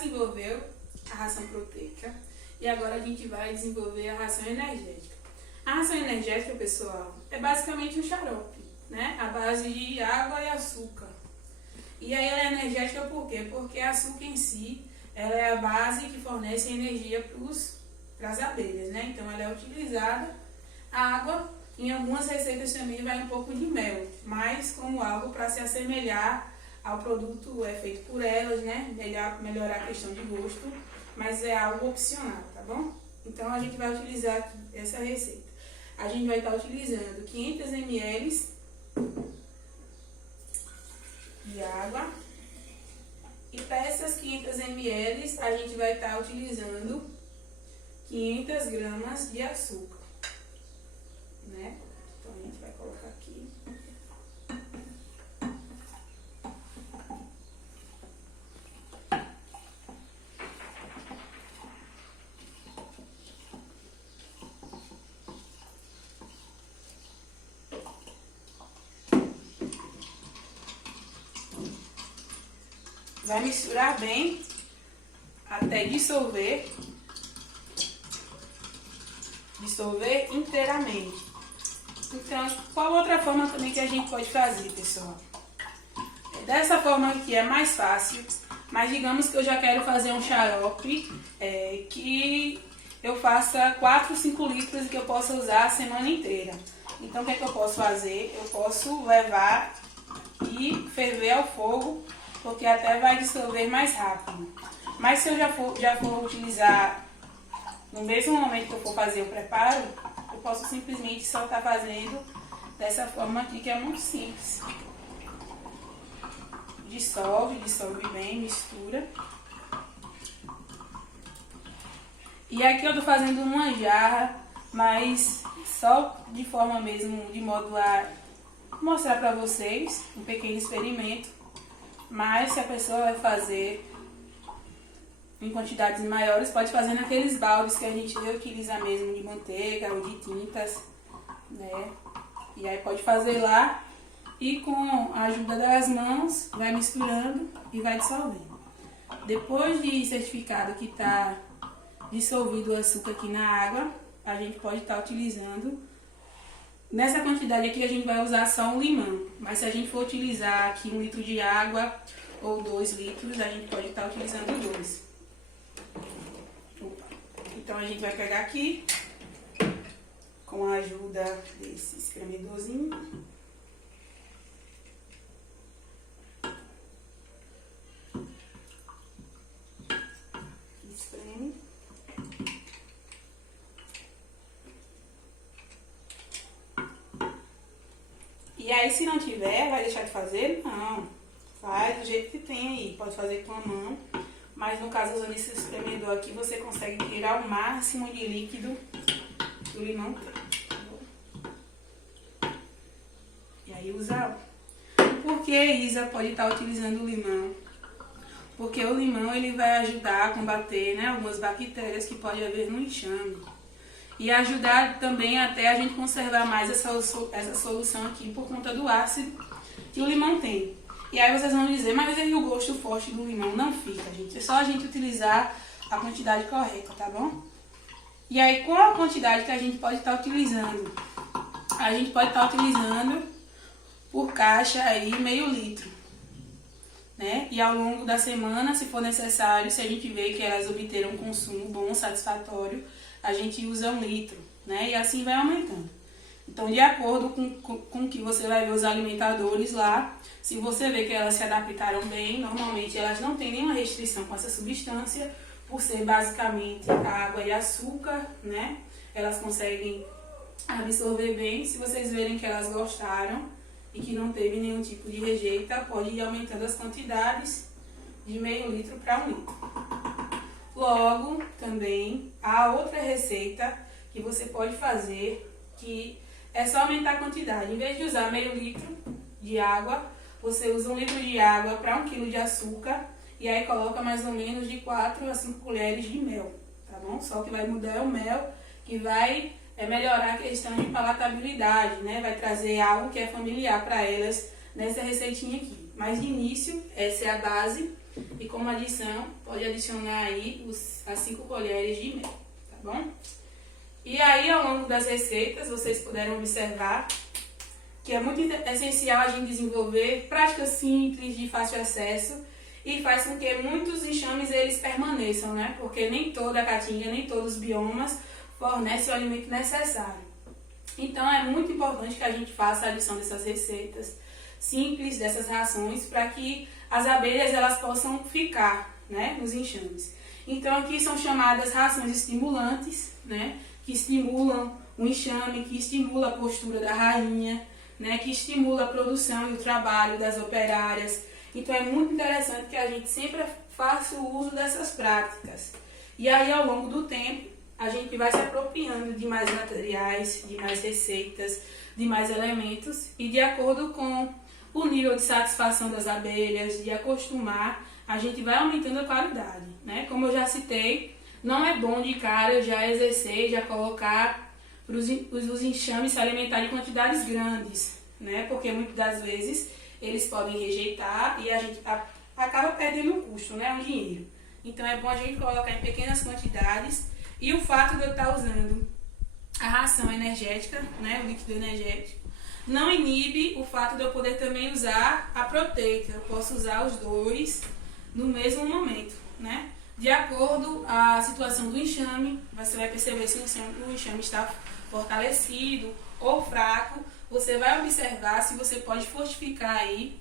desenvolveu a ração proteica e agora a gente vai desenvolver a ração energética. A ração energética, pessoal, é basicamente um xarope, né? A base de água e açúcar. E aí ela é energética por quê? Porque a açúcar em si, ela é a base que fornece energia para as abelhas, né? Então ela é utilizada. A água, em algumas receitas também vai um pouco de mel, mas como algo para se assemelhar ao produto feito por elas, né? Melhorar a questão de gosto, mas é algo opcional, tá bom? Então a gente vai utilizar aqui essa receita. A gente vai estar utilizando 500 ml de água. E para essas 500 ml, a gente vai estar utilizando 500 gramas de açúcar, né? Então a gente vai colocar aqui. Vai misturar bem até dissolver inteiramente. Então, qual outra forma também que a gente pode fazer, pessoal? Dessa forma aqui é mais fácil, mas digamos que eu já quero fazer um xarope que eu faça 4, 5 litros e que eu possa usar a semana inteira. Então, o que é que eu posso fazer? Eu posso levar e ferver ao fogo, porque até vai dissolver mais rápido. Mas se eu já for utilizar no mesmo momento que eu for fazer o preparo, eu posso simplesmente só estar fazendo dessa forma aqui, que é muito simples. Dissolve bem, mistura. E aqui eu tô fazendo uma jarra, mas só de forma mesmo, de modo a mostrar para vocês um pequeno experimento. Mas se a pessoa vai fazer em quantidades maiores, pode fazer naqueles baldes que a gente utiliza mesmo de manteiga ou de tintas, né? E aí pode fazer lá e com a ajuda das mãos vai misturando e vai dissolvendo. Depois de certificado que está dissolvido o açúcar aqui na água, a gente pode estar utilizando. Nessa quantidade aqui a gente vai usar só um limão, mas se a gente for utilizar aqui 1 litro de água ou 2 litros, a gente pode estar utilizando 2. Então a gente vai pegar aqui, com a ajuda desse espremedorzinho. Espreme. E aí, se não tiver, vai deixar de fazer? Não. Faz do jeito que tem aí. Pode fazer com a mão. Mas no caso, usando esse espremedor aqui, você consegue tirar o máximo de líquido do limão. E aí, usa. Por que Isa pode estar utilizando o limão? Porque o limão ele vai ajudar a combater, né, algumas bactérias que pode haver no enxame. E ajudar também até a gente conservar mais essa solução aqui por conta do ácido que o limão tem. E aí vocês vão dizer, mas aí o gosto forte do limão não fica, gente. É só a gente utilizar a quantidade correta, tá bom? E aí qual a quantidade que a gente pode estar utilizando? A gente pode estar utilizando por caixa aí meio litro, né? E ao longo da semana, se for necessário, se a gente vê que elas obteram um consumo bom, satisfatório, a gente usa 1 litro, né? E assim vai aumentando. Então, de acordo com o que você vai ver os alimentadores lá, se você vê que elas se adaptaram bem, normalmente elas não têm nenhuma restrição com essa substância, por ser basicamente água e açúcar, né? Elas conseguem absorver bem. Se vocês verem que elas gostaram e que não teve nenhum tipo de rejeita, pode ir aumentando as quantidades de meio litro para 1 litro. Logo, também, há outra receita que você pode fazer, que é só aumentar a quantidade. Em vez de usar meio litro de água, você usa 1 litro de água para 1 quilo de açúcar e aí coloca mais ou menos de 4 a 5 colheres de mel, tá bom? Só que vai mudar é o mel, que vai melhorar a questão de palatabilidade, né? Vai trazer algo que é familiar para elas nessa receitinha aqui. Mas de início, essa é a base E como adição, pode adicionar aí as 5 colheres de mel, tá bom? E aí, ao longo das receitas, vocês puderam observar que é muito essencial a gente desenvolver práticas simples, de fácil acesso, e faz com que muitos enxames eles permaneçam, né? Porque nem toda a caatinga, nem todos os biomas fornecem o alimento necessário. Então é muito importante que a gente faça a adição dessas receitas simples, dessas rações, para que as abelhas elas possam ficar, né, nos enxames. Então aqui são chamadas rações estimulantes, né, que estimulam o enxame, que estimula a postura da rainha, né, que estimula a produção e o trabalho das operárias. Então é muito interessante que a gente sempre faça o uso dessas práticas. E aí, ao longo do tempo, a gente vai se apropriando de mais materiais, de mais receitas, de mais elementos, e de acordo com o nível de satisfação das abelhas, de acostumar, a gente vai aumentando a qualidade, né? Como eu já citei, não é bom de cara eu já exercer, já colocar para os enxames se alimentar de quantidades grandes, né? Porque muitas das vezes eles podem rejeitar e a gente acaba perdendo o custo, né? O dinheiro. Então é bom a gente colocar em pequenas quantidades, e o fato de eu estar usando a ração energética, né? O líquido energético, não inibe o fato de eu poder também usar a proteica. Eu posso usar os dois no mesmo momento, né? De acordo com a situação do enxame, você vai perceber se o enxame está fortalecido ou fraco. Você vai observar se você pode fortificar aí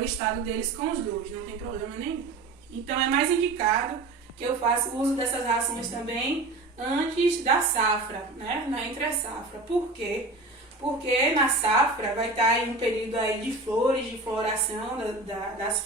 o estado deles com os dois, não tem problema nenhum. Então é mais indicado que eu faça o uso dessas rações também antes da safra, né? Na entre-safra. Por quê? Porque na safra vai estar aí um período aí de flores, de floração das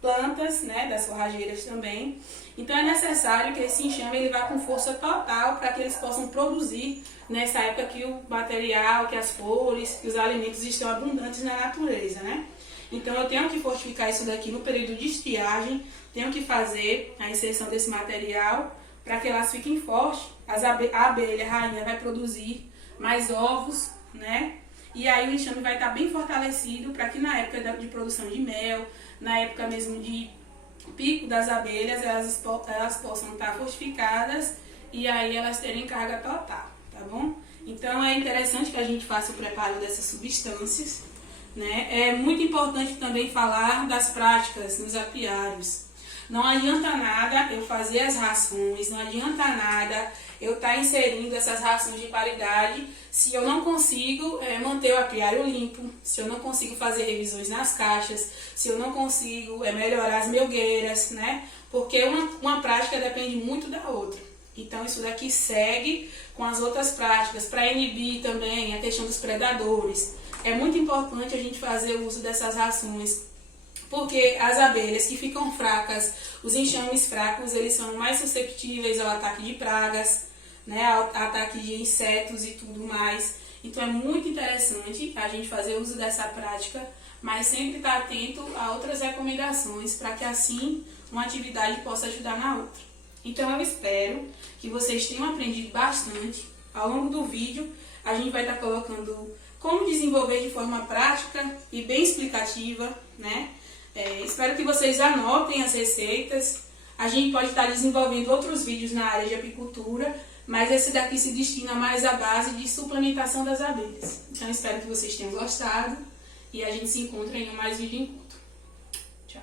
plantas, né, das forrageiras também. Então é necessário que esse enxame ele vá com força total para que eles possam produzir nessa época que o material, que as flores, que os alimentos estão abundantes na natureza, né? Então eu tenho que fortificar isso daqui no período de estiagem, tenho que fazer a inserção desse material para que elas fiquem fortes. A abelha, a rainha, vai produzir mais ovos, né? E aí o enxame vai estar bem fortalecido para que na época de produção de mel, na época mesmo de pico das abelhas, elas possam estar fortificadas e aí elas terem carga total, tá bom? Então é interessante que a gente faça o preparo dessas substâncias, né? É muito importante também falar das práticas nos apiários. Não adianta nada eu fazer as rações, não adianta nada eu estar inserindo essas rações de qualidade se eu não consigo manter o apiário limpo, se eu não consigo fazer revisões nas caixas, se eu não consigo melhorar as melgueiras, né? Porque uma prática depende muito da outra. Então isso daqui segue com as outras práticas para inibir também a questão dos predadores. É muito importante a gente fazer o uso dessas rações, porque as abelhas que ficam fracas, os enxames fracos, eles são mais susceptíveis ao ataque de pragas, né, ao ataque de insetos e tudo mais. Então é muito interessante a gente fazer uso dessa prática, mas sempre estar atento a outras recomendações para que assim uma atividade possa ajudar na outra. Então eu espero que vocês tenham aprendido bastante. Ao longo do vídeo a gente vai estar colocando como desenvolver de forma prática e bem explicativa, né? Espero que vocês anotem as receitas. A gente pode estar desenvolvendo outros vídeos na área de apicultura, mas esse daqui se destina mais à base de suplementação das abelhas. Então espero que vocês tenham gostado e a gente se encontra em mais vídeo encontro. Tchau!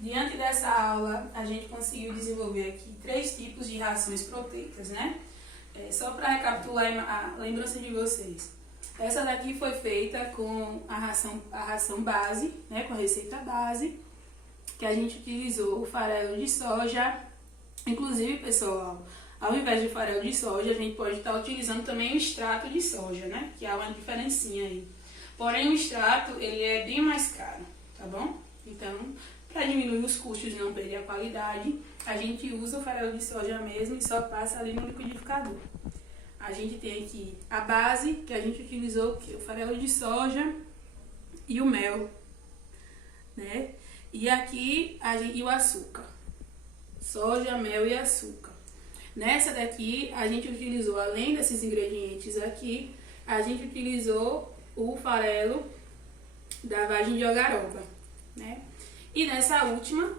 Diante dessa aula, a gente conseguiu desenvolver aqui 3 tipos de rações proteicas, né? Só para recapitular a lembrança de vocês. Essa daqui foi feita com a ração base, né? Com a receita base, que a gente utilizou o farelo de soja. Inclusive, pessoal, ao invés de farelo de soja, a gente pode estar utilizando também o extrato de soja, né? Que há uma diferencinha aí. Porém, o extrato, ele é bem mais caro, tá bom? Então, para diminuir os custos e não perder a qualidade, a gente usa o farelo de soja mesmo e só passa ali no liquidificador. a gente tem aqui a base, que a gente utilizou o farelo de soja e o mel, né? E aqui e o açúcar. Soja, mel e açúcar. Nessa daqui, a gente utilizou, além desses ingredientes aqui, a gente utilizou o farelo da vagem de algaroba, né? E nessa última,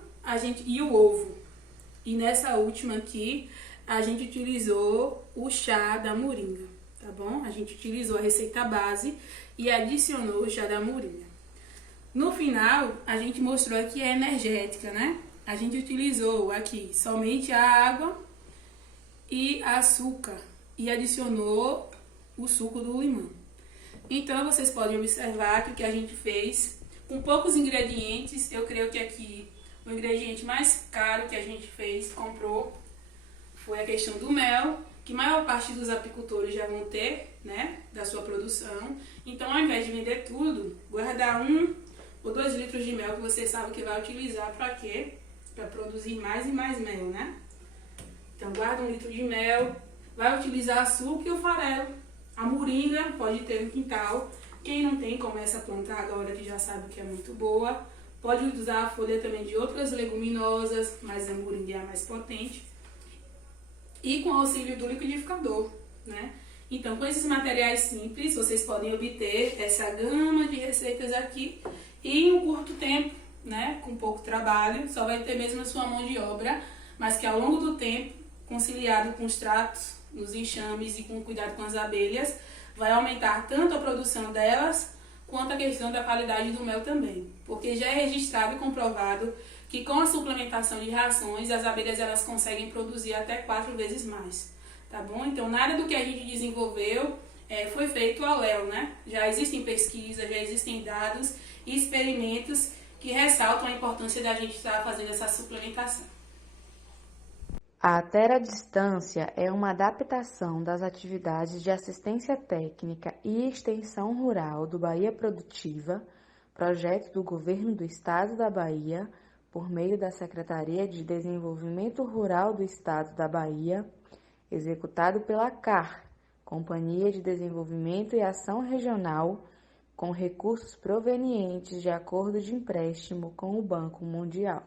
e o ovo. E nessa última aqui, a gente utilizou o chá da moringa, tá bom? A gente utilizou a receita base e adicionou o chá da moringa. No final, a gente mostrou aqui a energética, né? A gente utilizou aqui somente a água e açúcar e adicionou o suco do limão. Então, vocês podem observar que o que a gente fez com poucos ingredientes, eu creio que aqui o ingrediente mais caro que a gente comprou, foi a questão do mel, que a maior parte dos apicultores já vão ter, né, da sua produção. Então, ao invés de vender tudo, guardar 1 ou 2 litros de mel que você sabe que vai utilizar para quê? Para produzir mais e mais mel, né? Então, guarda 1 litro de mel, vai utilizar açúcar e o farelo. A moringa pode ter no quintal. Quem não tem, começa a plantar agora, que já sabe que é muito boa. Pode usar a folha também de outras leguminosas, mas a moringa é a mais potente. E com o auxílio do liquidificador, né? Então, com esses materiais simples, vocês podem obter essa gama de receitas aqui e em um curto tempo, né? Com pouco trabalho, só vai ter mesmo a sua mão de obra, mas que ao longo do tempo, conciliado com os tratos, nos enxames e com cuidado com as abelhas, vai aumentar tanto a produção delas, quanto a questão da qualidade do mel também. Porque já é registrado e comprovado que com a suplementação de rações, as abelhas elas conseguem produzir até 4 vezes mais, tá bom? Então, nada do que a gente desenvolveu foi feito ao léu, né? Já existem pesquisas, já existem dados e experimentos que ressaltam a importância da gente estar fazendo essa suplementação. A Terra-Distância é uma adaptação das atividades de assistência técnica e extensão rural do Bahia Produtiva, projeto do Governo do Estado da Bahia, por meio da Secretaria de Desenvolvimento Rural do Estado da Bahia, executado pela CAR, Companhia de Desenvolvimento e Ação Regional, com recursos provenientes de acordo de empréstimo com o Banco Mundial.